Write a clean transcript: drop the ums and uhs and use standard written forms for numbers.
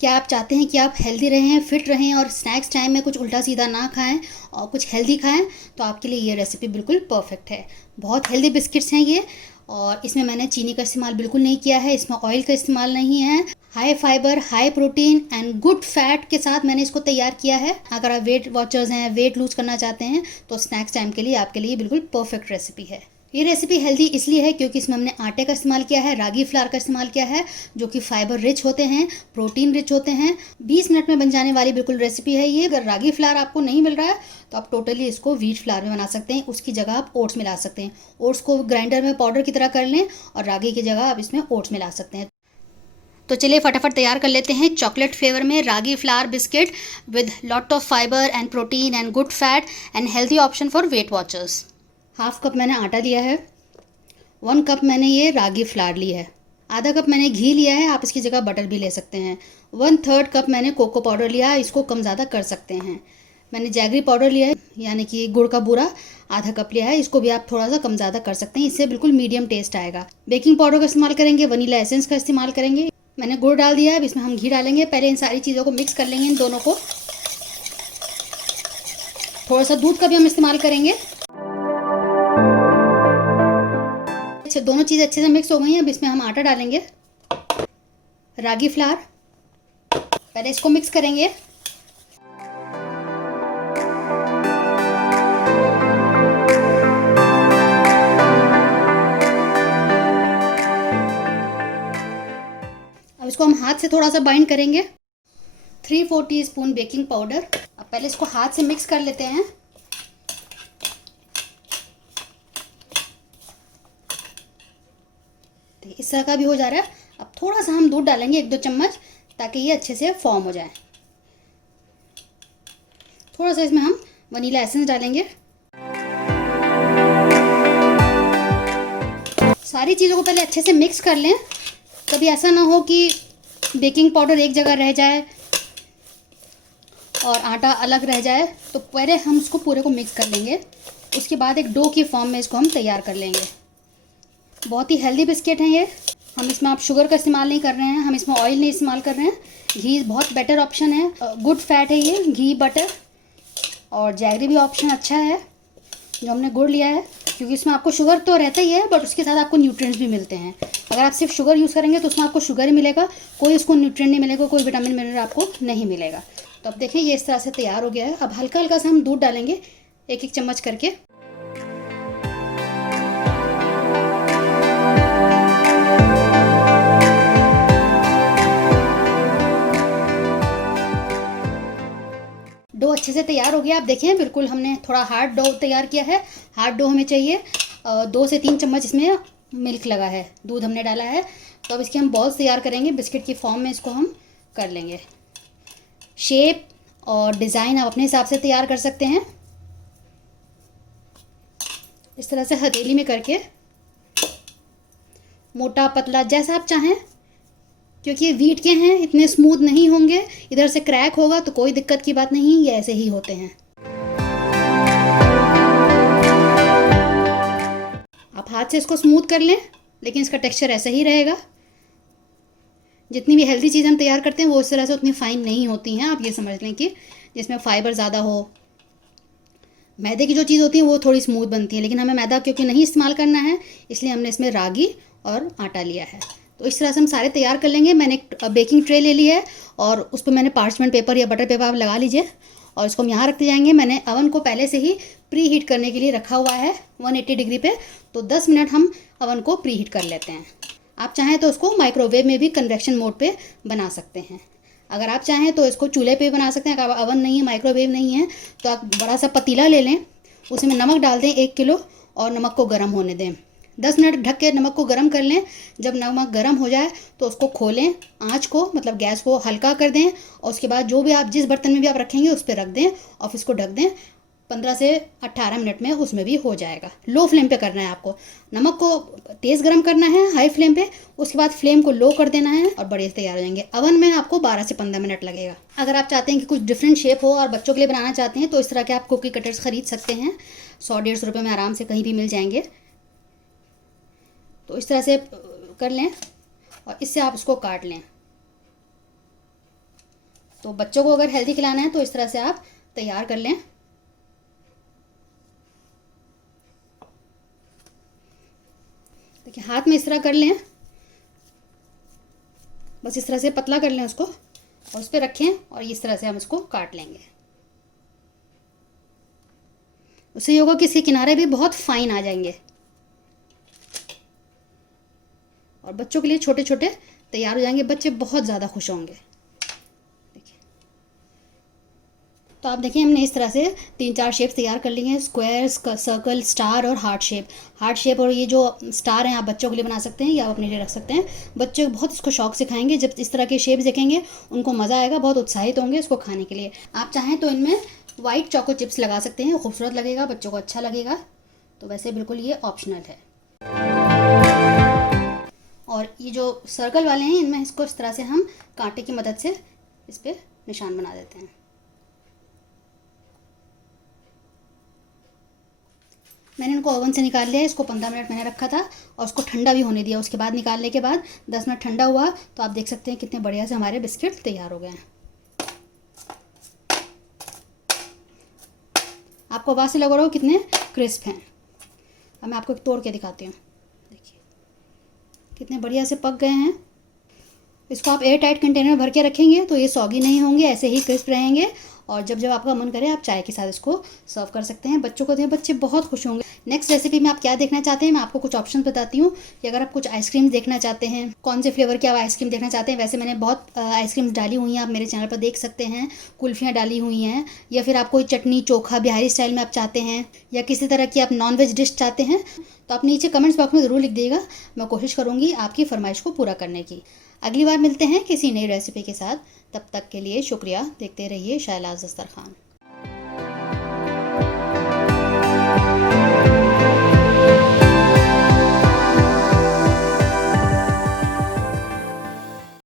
क्या आप चाहते हैं कि आप हेल्दी रहें, फिट रहें और स्नैक्स टाइम में कुछ उल्टा सीधा ना खाएं और कुछ हेल्दी खाएं, तो आपके लिए ये रेसिपी बिल्कुल परफेक्ट है। बहुत हेल्दी बिस्किट्स हैं ये, और इसमें मैंने चीनी का इस्तेमाल बिल्कुल नहीं किया है, इसमें ऑयल का इस्तेमाल नहीं है। High fibre, high protein and good fat के साथ मैंने इसको तैयार किया है। अगर आप वेट वॉचर्स हैं, वेट लूज करना चाहते हैं, तो स्नैक्स टाइम के लिए आपके लिए बिल्कुल परफेक्ट रेसिपी है। ये रेसिपी हेल्दी इसलिए है क्योंकि इसमें हमने आटे का इस्तेमाल किया है, रागी फ्लावर का इस्तेमाल किया है, जो कि फाइबर रिच होते हैं, प्रोटीन रिच होते हैं। 20 मिनट में बन जाने वाली बिल्कुल रेसिपी है ये। अगर रागी फ्लावर आपको नहीं मिल रहा है तो आप टोटली इसको व्हीट फ्लावर में बना सकते हैं, उसकी जगह आप ओट्स मिला सकते हैं। ओट्स को ग्राइंडर में पाउडर की तरह कर लें और रागी की जगह आप इसमें ओट्स मिला सकते हैं। तो चलिए फटाफट तैयार कर लेते हैं चॉकलेट फ्लेवर में ragi flour biscuit with lot of fibre and protein and good fat and healthy option for weight watchers. Half cup मैंने आटा लिया है, 1 कप मैंने ये रागी फ्लावर ली है, आधा कप मैंने घी लिया है, आप इसकी जगह बटर भी ले सकते हैं। 1/3 कप मैंने कोको पाउडर लिया है, इसको कम ज़्यादा कर सकते हैं। मैंने जैगरी पाउडर लिया है, यानी कि गुड़ का बूरा, आधा कप लिया है, इसको भी आप थोड़ा सा कम ज़्यादा कर सकते हैं, इससे बिल्कुल मीडियम टेस्ट आएगा। बेकिंग पाउडर का इस्तेमाल करेंगे, वनीला एसेंस का इस्तेमाल करेंगे। मैंने गुड़ डाल दिया है, अब इसमें हम घी डालेंगे। पहले इन सारी चीज़ों को मिक्स कर लेंगे, इन दोनों को। थोड़ा सा दूध का भी हम इस्तेमाल करेंगे। अच्छा, दोनों चीज़ अच्छे से मिक्स हो गई हैं। अब इसमें हम आटा डालेंगे, रागी फ्लावर, पहले इसको मिक्स करेंगे। अब इसको हम हाथ से थोड़ा सा बाइंड करेंगे। 3/4 टीस्पून बेकिंग पाउडर। अब पहले इसको हाथ से मिक्स कर लेते हैं। इस तरह का भी हो जा रहा है। अब थोड़ा सा हम दूध डालेंगे, 1-2 चम्मच, ताकि ये अच्छे से फॉर्म हो जाए। थोड़ा सा इसमें हम वनीला एसेंस डालेंगे। सारी चीज़ों को पहले अच्छे से मिक्स कर लें। कभी ऐसा ना हो कि बेकिंग पाउडर एक जगह रह जाए और आटा अलग रह जाए, तो पहले हम इसको पूरे को मिक्स कर लेंगे। उसके बाद एक डो की फॉर्म में इसको हम तैयार कर लेंगे। बहुत ही हेल्दी बिस्किट हैं ये। हम इसमें आप शुगर का इस्तेमाल नहीं कर रहे हैं, हम इसमें ऑयल नहीं इस्तेमाल कर रहे हैं। घी बहुत बेटर ऑप्शन है, गुड फैट है ये, घी, बटर और जैगरी भी ऑप्शन अच्छा है। जो हमने गुड़ लिया है, क्योंकि इसमें आपको शुगर तो रहता ही है, बट उसके साथ आपको न्यूट्रिएंट्स भी मिलते हैं। अगर आप सिर्फ शुगर यूज़ करेंगे तो उसमें आपको शुगर ही मिलेगा, कोई उसको न्यूट्रिएंट नहीं मिलेगा, कोई विटामिन मिनरल आपको नहीं मिलेगा। तो अब देखिए ये इस तरह से तैयार हो गया है। अब हल्का हल्का सा हम दूध डालेंगे, 1-1 चम्मच करके। डो अच्छे से तैयार हो गया। आप देखिए बिल्कुल हमने थोड़ा हार्ड डो तैयार किया है। हार्ड डो हमें चाहिए। 2 से 3 चम्मच इसमें मिल्क लगा है, दूध हमने डाला है। तो अब इसके हम बॉल्स तैयार करेंगे, बिस्किट की फॉर्म में इसको हम कर लेंगे। शेप और डिज़ाइन आप अपने हिसाब से तैयार कर सकते हैं। इस तरह से हथेली में करके, मोटा पतला जैसा आप चाहें, क्योंकि ये व्हीट के हैं, इतने स्मूथ नहीं होंगे। इधर से क्रैक होगा तो कोई दिक्कत की बात नहीं, ये ऐसे ही होते हैं। आप हाथ से इसको स्मूथ कर लें, लेकिन इसका टेक्सचर ऐसा ही रहेगा। जितनी भी हेल्दी चीज़ हम तैयार करते हैं वो इस तरह से उतनी फाइन नहीं होती हैं। आप ये समझ लें कि जिसमें फाइबर ज़्यादा हो। मैदे की जो चीज़ होती है वो थोड़ी स्मूथ बनती है, लेकिन हमें मैदा क्योंकि नहीं इस्तेमाल करना है, इसलिए हमने इसमें रागी और आटा लिया है। तो इस तरह से हम सारे तैयार कर लेंगे। मैंने एक बेकिंग ट्रे ले ली है और उस पर मैंने पार्चमेंट पेपर या बटर पेपर आप लगा लीजिए, और इसको हम यहाँ रखते जाएंगे। मैंने अवन को पहले से ही प्री हीट करने के लिए रखा हुआ है 180 डिग्री पे। तो 10 मिनट हम अवन को प्री हीट कर लेते हैं। आप चाहें तो उसको माइक्रोवेव में भी कन्वेक्शन मोड पे बना सकते हैं। अगर आप चाहें तो इसको चूल्हे पे बना सकते हैं। अगर अवन नहीं है, माइक्रोवेव नहीं है, तो आप बड़ा सा पतीला ले लें, उसमें नमक डाल दें 1 किलो और नमक को गर्म होने दें। 10 मिनट ढक के नमक को गर्म कर लें। जब नमक गर्म हो जाए तो उसको खोलें, आँच को मतलब गैस को हल्का कर दें, और उसके बाद जो भी आप जिस बर्तन में भी आप रखेंगे उस पर रख दें और फिर इसको ढक दें। 15 से 18 मिनट में उसमें भी हो जाएगा। लो फ्लेम पे करना है आपको। नमक को तेज़ गर्म करना है हाई फ्लेम पे, उसके बाद फ्लेम को लो कर देना है और बड़े तैयार हो जाएंगे। अवन में आपको 12 से 15 मिनट लगेगा। अगर आप चाहते हैं कि कुछ डिफरेंट शेप हो और बच्चों के लिए बनाना चाहते हैं तो इस तरह के आप कुकी कटर्स ख़रीद सकते हैं। 100-150 रुपये में आराम से कहीं भी मिल जाएंगे। तो इस तरह से कर लें और इससे आप इसको काट लें। तो बच्चों को अगर हेल्दी खिलाना है तो इस तरह से आप तैयार कर लें। देखिए हाथ में इस तरह कर लें, बस इस तरह से पतला कर लें उसको और उस पर रखें और इस तरह से हम इसको काट लेंगे। उससे ये होगा कि इसके किनारे भी बहुत फाइन आ जाएंगे और बच्चों के लिए छोटे छोटे तैयार हो जाएंगे। बच्चे बहुत ज़्यादा खुश होंगे। देखिए, तो आप देखिए हमने इस तरह से 3-4 शेप्स तैयार कर ली हैं, स्क्वायर, सर्कल, स्टार और हार्ट शेप। हार्ट शेप और ये जो स्टार हैं आप बच्चों के लिए बना सकते हैं या आप अपने लिए रख सकते हैं। बच्चे बहुत इसको शौक से खाएंगे, जब इस तरह के शेप्स देखेंगे उनको मज़ा आएगा, बहुत उत्साहित होंगे इसको खाने के लिए। आप चाहें तो इनमें वाइट चोको चिप्स लगा सकते हैं, खूबसूरत लगेगा, बच्चों को अच्छा लगेगा। तो वैसे बिल्कुल ये ऑप्शनल है। और ये जो सर्कल वाले हैं इनमें इसको इस तरह से हम कांटे की मदद से इस पर निशान बना देते हैं। मैंने इनको ओवन से निकाल लिया है। इसको 15 मिनट मैंने रखा था और उसको ठंडा भी होने दिया। उसके बाद निकालने के बाद 10 मिनट ठंडा हुआ तो आप देख सकते हैं कितने बढ़िया से हमारे बिस्किट तैयार हो गए हैं। आपको आवाज़ से लग रहा हो कितने क्रिस्प हैं। अब मैं आपको तोड़ के दिखाती हूँ। देखिए कितने बढ़िया से पक गए हैं। इसको आप एयर टाइट कंटेनर में भर के रखेंगे तो ये सॉगी नहीं होंगे, ऐसे ही क्रिस्प रहेंगे। और जब जब आपका मन करे आप चाय के साथ इसको सर्व कर सकते हैं। बच्चों को दें, बच्चे बहुत खुश होंगे। नेक्स्ट रेसिपी में आप क्या देखना चाहते हैं, मैं आपको कुछ ऑप्शन बताती हूँ कि अगर आप कुछ आइसक्रीम देखना चाहते हैं, कौन से फ्लेवर की आप आइसक्रीम देखना चाहते हैं। वैसे मैंने बहुत आइसक्रीम डाली हुई हैं, आप मेरे चैनल पर देख सकते हैं। कुल्फियाँ डाली हुई हैं, या फिर आप कोई चटनी चोखा बिहारी स्टाइल में आप चाहते हैं, या किसी तरह की आप नॉन-वेज डिश चाहते हैं, तो आप नीचे कमेंट्स बॉक्स में ज़रूर लिख दीजिएगा। मैं कोशिश करूँगी आपकी फरमाइश को पूरा करने की। अगली बार मिलते हैं किसी नई रेसिपी के साथ। तब तक के लिए शुक्रिया। देखते रहिए शायलाज़ दस्तरखान।